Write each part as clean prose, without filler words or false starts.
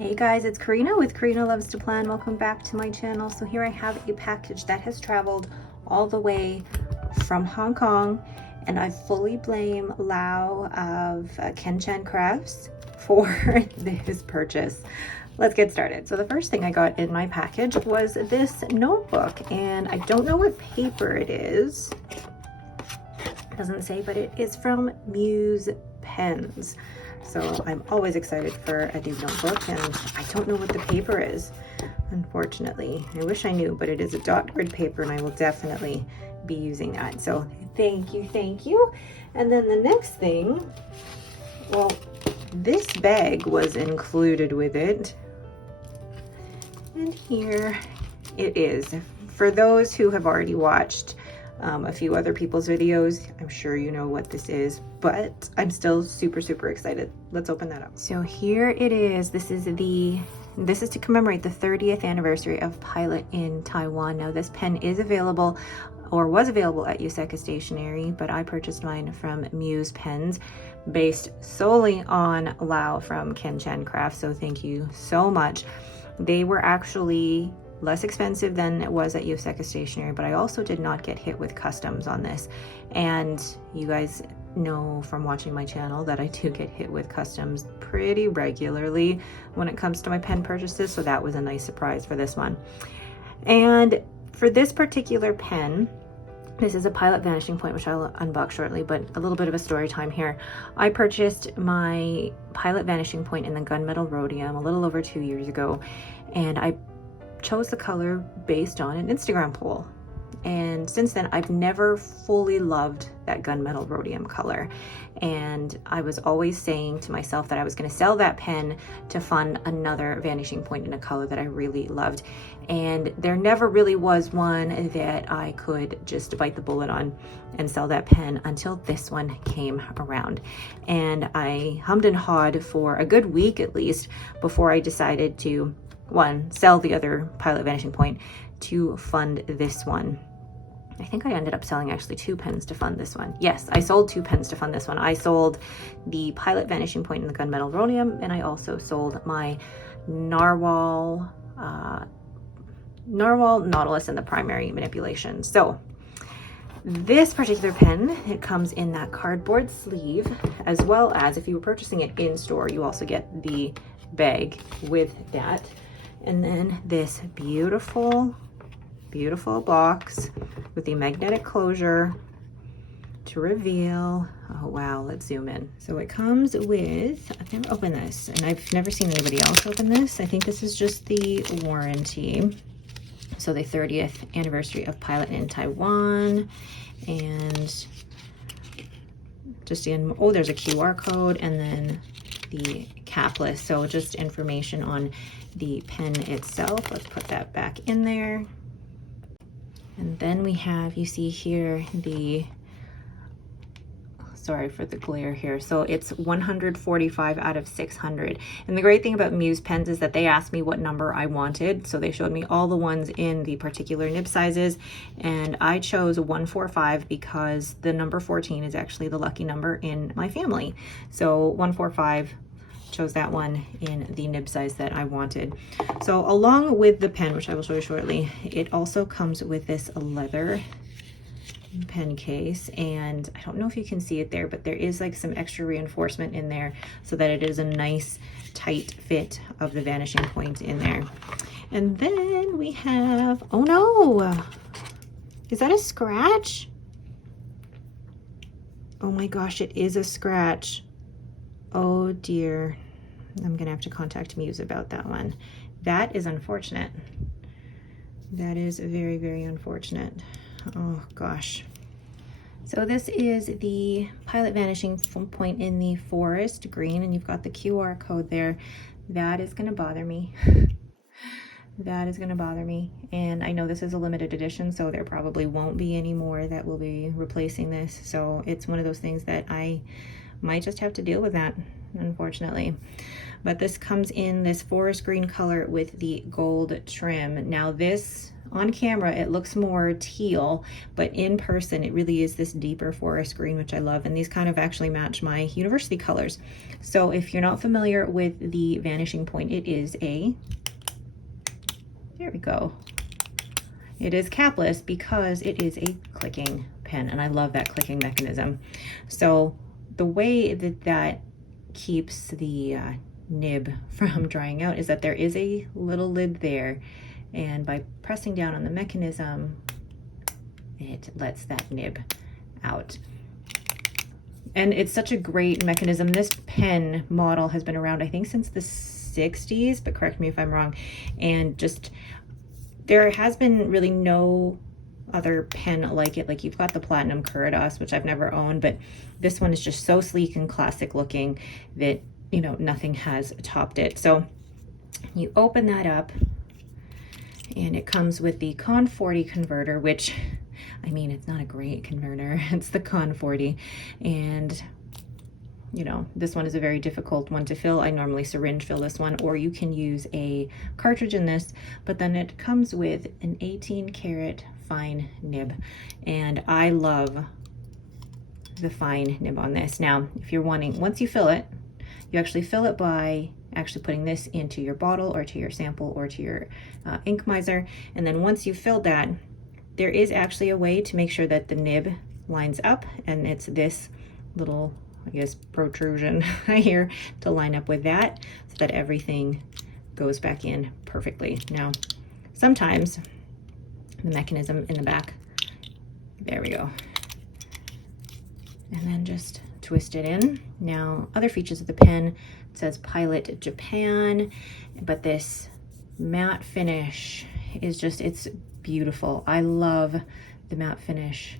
Hey guys, it's Karina with Karina Loves to Plan. Welcome back to my channel. So here I have a package that has traveled all the way from Hong Kong, and I fully blame Lau of Ken Chan Crafts for this purchase. Let's get started. So the first thing I got in my package was this notebook, and I don't know what paper it is. It doesn't say, but it is from Muse Pens. So I'm always excited for a new notebook, and I don't know what the paper is, unfortunately. I wish I knew, but it is a dot grid paper, and I will definitely be using that. So thank you, thank you. And then the next thing, well, this bag was included with it. And here it is. For those who have already watched a few other people's videos, I'm sure you know what this is, but I'm still super excited. Let's open that up. So here it is. This is to commemorate the 30th anniversary of Pilot in Taiwan. Now this pen is available, or was available, at Yuseka Stationery, but I purchased mine from Muse Pens, based solely on Lau from Ken Chan Crafts. So thank you so much. They were actually less expensive than it was at Yuseka Stationery, but I also did not get hit with customs on this. And you guys know from watching my channel that I do get hit with customs pretty regularly when it comes to my pen purchases, so that was a nice surprise for this one. And for this particular pen, this is a Pilot Vanishing Point, which I'll unbox shortly, but a little bit of a story time here. I purchased my Pilot Vanishing Point in the gunmetal rhodium a little over 2 years ago, and I chose the color based on an Instagram poll. And since then, I've never fully loved that gunmetal rhodium color. And I was always saying to myself that I was going to sell that pen to fund another Vanishing Point in a color that I really loved. And there never really was one that I could just bite the bullet on and sell that pen until this one came around. And I hummed and hawed for a good week at least before I decided to, one, sell the other Pilot Vanishing Point to fund this one. I think I ended up selling actually 2 pens to fund this one. Yes, I sold 2 pens to fund this one. I sold the Pilot Vanishing Point in the gunmetal rhodium, and I also sold my Narwhal Nautilus in the primary manipulation. So this particular pen, it comes in that cardboard sleeve, as well as if you were purchasing it in store, you also get the bag with that. And then this beautiful box with the magnetic closure to reveal. Oh wow, let's zoom in. So it comes with, I've never opened this, and I've never seen anybody else open this. I think this is just the warranty. So the 30th anniversary of Pilot in Taiwan, and just in, oh, there's a QR code, and then the capless, so just information on the pen itself. Let's put that back in there. And then we have, you see here, the, sorry for the glare here, so it's 145 out of 600. And the great thing about Muse pens is that they asked me what number I wanted, so they showed me all the ones in the particular nib sizes, and I chose 145 because the number 14 is actually the lucky number in my family. So 145, chose that one in the nib size that I wanted. So along with the pen, which I will show you shortly, it also comes with this leather pen case, and I don't know if you can see it there, but there is like some extra reinforcement in there so that it is a nice tight fit of the Vanishing Point in there. And then we have, oh no, is that a scratch? Oh my gosh, it is a scratch. Oh dear, I'm gonna have to contact Muse about that one. That is unfortunate. That is very unfortunate. Oh gosh. So this is the Pilot Vanishing Point in the forest green, and you've got the QR code there. That is gonna bother me. That is gonna bother me. And I know this is a limited edition, so there probably won't be any more that will be replacing this. So it's one of those things that I might just have to deal with that. unfortunately. But this comes in this forest green color with the gold trim. Now this, on camera, it looks more teal, but in person, it really is this deeper forest green, which I love. And these kind of actually match my university colors. So if you're not familiar with the Vanishing Point, it is a, there we go. It is capless because it is a clicking pen, and I love that clicking mechanism. So the way that that keeps the nib from drying out is that there is a little lid there, and by pressing down on the mechanism, it lets that nib out. And it's such a great mechanism. This pen model has been around, I think, since the 60s, but correct me if I'm wrong. And just, there has been really no other pen like it. Like, you've got the Platinum Curados, which I've never owned, but this one is just so sleek and classic looking that, you know, nothing has topped it. So you open that up, and it comes with the Con 40 converter, which, I mean, it's not a great converter. It's the Con 40, and you know, this one is a very difficult one to fill. I normally syringe fill this one, or you can use a cartridge in this, but then it comes with an 18 karat fine nib, and I love the fine nib on this. Now, if you're wanting, once you fill it, you actually fill it by actually putting this into your bottle or to your sample or to your ink miser. And then once you've filled that, there is actually a way to make sure that the nib lines up, and it's this little, I guess, protrusion here to line up with that so that everything goes back in perfectly. Now, sometimes the mechanism in the back, there we go, and then just twist it in. Now, other features of the pen, it says Pilot Japan, but this matte finish is just, it's beautiful. I love the matte finish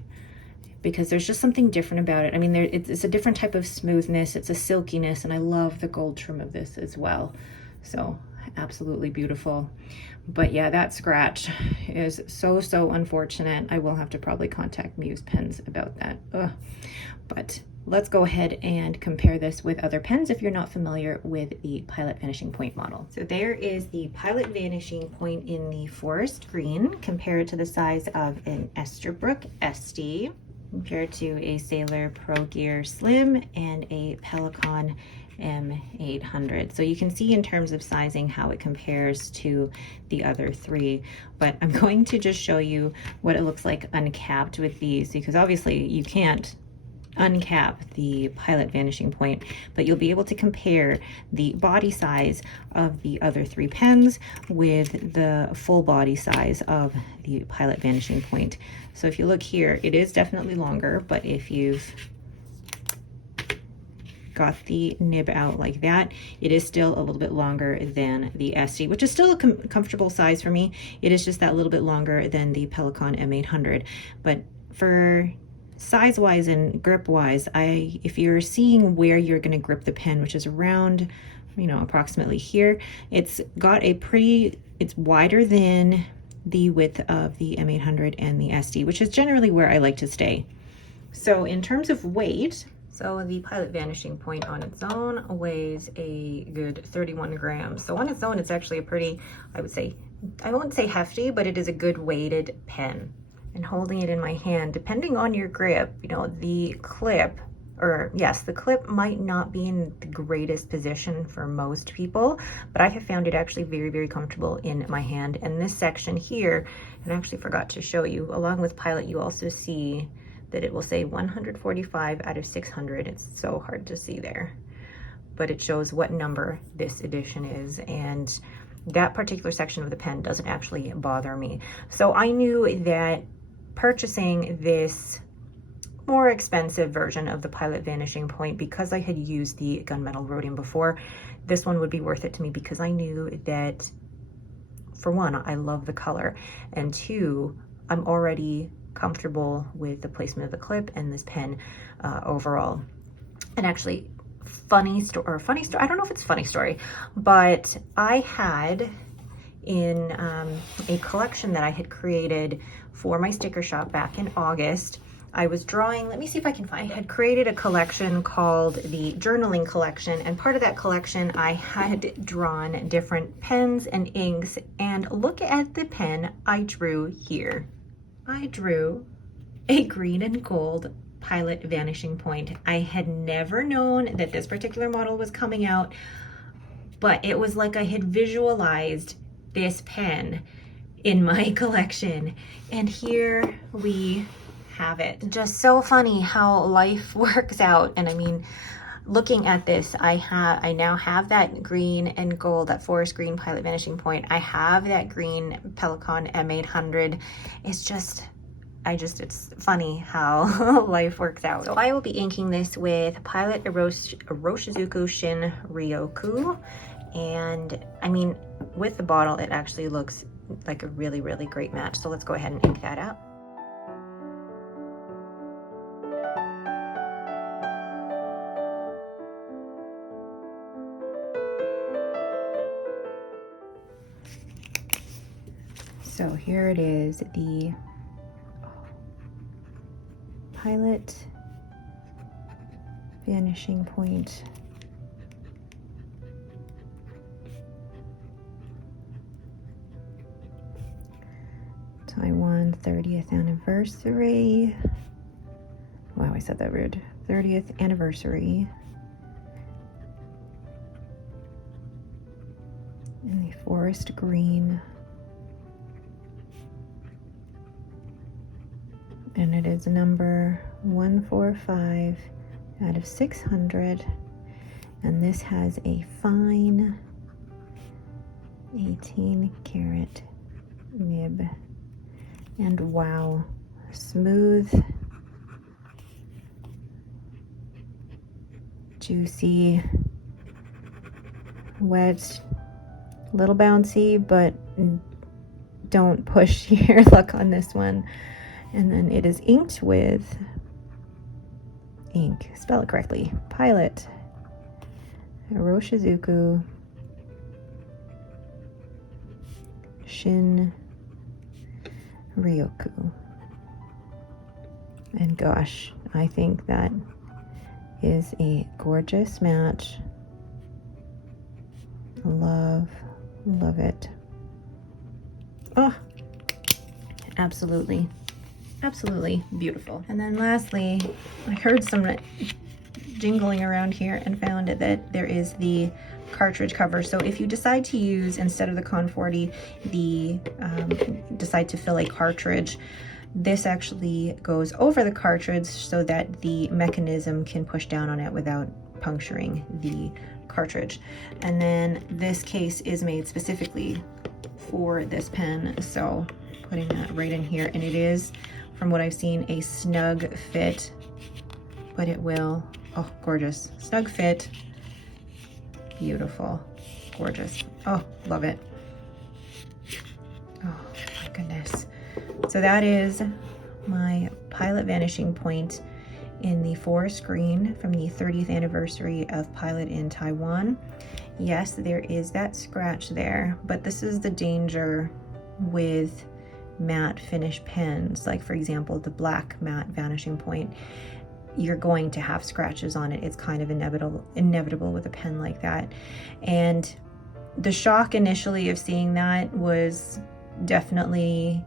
because there's just something different about it. I mean, it's a different type of smoothness, it's a silkiness, and I love the gold trim of this as well. So absolutely beautiful. But yeah, that scratch is so, so unfortunate. I will have to probably contact Muse Pens about that. Ugh. But let's go ahead and compare this with other pens if you're not familiar with the Pilot Vanishing Point model. So there is the Pilot Vanishing Point in the forest green, compared to the size of an Esterbrook SD, compared to a Sailor Pro Gear Slim and a Pelican M800. So you can see in terms of sizing how it compares to the other three, but I'm going to just show you what it looks like uncapped with these, because obviously you can't uncap the Pilot Vanishing Point, but you'll be able to compare the body size of the other three pens with the full body size of the Pilot Vanishing Point. So if you look here, it is definitely longer, but if you've got the nib out like that, it is still a little bit longer than the SD, which is still a comfortable size for me. It is just that little bit longer than the Pelican M800. But for size-wise and grip-wise, if you're seeing where you're going to grip the pen, which is around, you know, approximately here, it's got a pretty, it's wider than the width of the M800 and the SD, which is generally where I like to stay. So in terms of weight, so the Pilot Vanishing Point on its own weighs a good 31 grams. So on its own, it's actually a pretty, I would say, I won't say hefty, but it is a good weighted pen. And holding it in my hand, depending on your grip, you know, the clip, or yes, the clip might not be in the greatest position for most people, but I have found it actually very, very comfortable in my hand. And this section here, and I actually forgot to show you, along with Pilot, you also see that it will say 145 out of 600. It's so hard to see there, but it shows what number this edition is, and that particular section of the pen doesn't actually bother me. So I knew that purchasing this more expensive version of the Pilot Vanishing Point, because I had used the gunmetal rhodium before, this one would be worth it to me, because I knew that, for one, I love the color, and two, I'm already comfortable with the placement of the clip and this pen overall. And actually, funny story, I don't know if it's funny story, but I had in a collection that I had created for my sticker shop back in August, I was drawing, let me see if I can find, I had created a collection called the journaling collection, and part of that collection I had drawn different pens and inks, and look at the pen I drew here. I drew a green and gold Pilot Vanishing Point. I had never known that this particular model was coming out, but it was like I had visualized this pen in my collection, and here we have it. Just so funny how life works out. And I mean, looking at this, I now have that green and gold, that forest green Pilot Vanishing Point. I have that green Pelican M800. It's funny how life works out. So I will be inking this with Pilot Iroshizuku Shin Ryoku. And I mean, with the bottle, it actually looks like a really, really great match. So let's go ahead and ink that up. So here it is, the Pilot Vanishing Point. Taiwan 30th anniversary. Wow, I said that weird. 30th anniversary. In the forest green. And it is number 145 out of 600. And this has a fine 18 karat nib. And wow, smooth, juicy, wet, a little bouncy, but don't push your luck on this one. And then it is inked with ink, spell it correctly, Pilot Iroshizuku Shin Ryoku. And gosh, I think that is a gorgeous match. Love it. Oh, absolutely beautiful. And then lastly, I heard some jingling around here and found that there is the cartridge cover. So if you decide to use, instead of the Con 40, decide to fill a cartridge, this actually goes over the cartridge so that the mechanism can push down on it without puncturing the cartridge. And then this case is made specifically for this pen, so putting that right in here. And it is, from what I've seen, a snug fit, but it will, oh, gorgeous, snug fit, beautiful, gorgeous. Oh, love it. Oh my goodness. So that is my Pilot Vanishing Point in the forest green from the 30th anniversary of Pilot in Taiwan. Yes, there is that scratch there, but this is the danger with matte finish pens. Like, for example, the black matte Vanishing Point, you're going to have scratches on it. It's kind of inevitable with a pen like that. And the shock initially of seeing that was definitely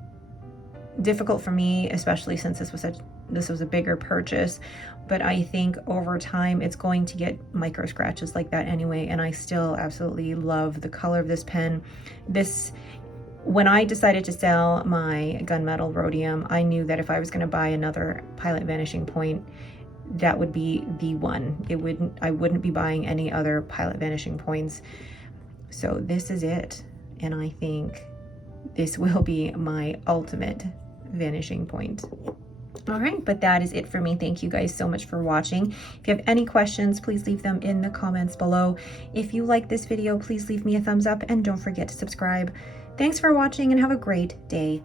difficult for me, especially since this was a bigger purchase. But I think over time it's going to get micro scratches like that anyway, and I still absolutely love the color of this pen. When I decided to sell my gunmetal rhodium, I knew that if I was going to buy another Pilot Vanishing Point, that would be the one. I wouldn't be buying any other Pilot Vanishing Points. So this is it, and I think this will be my ultimate vanishing point. All right, but that is it for me. Thank you guys so much for watching. If you have any questions, please leave them in the comments below. If you like this video, please leave me a thumbs up and don't forget to subscribe. Thanks for watching and have a great day.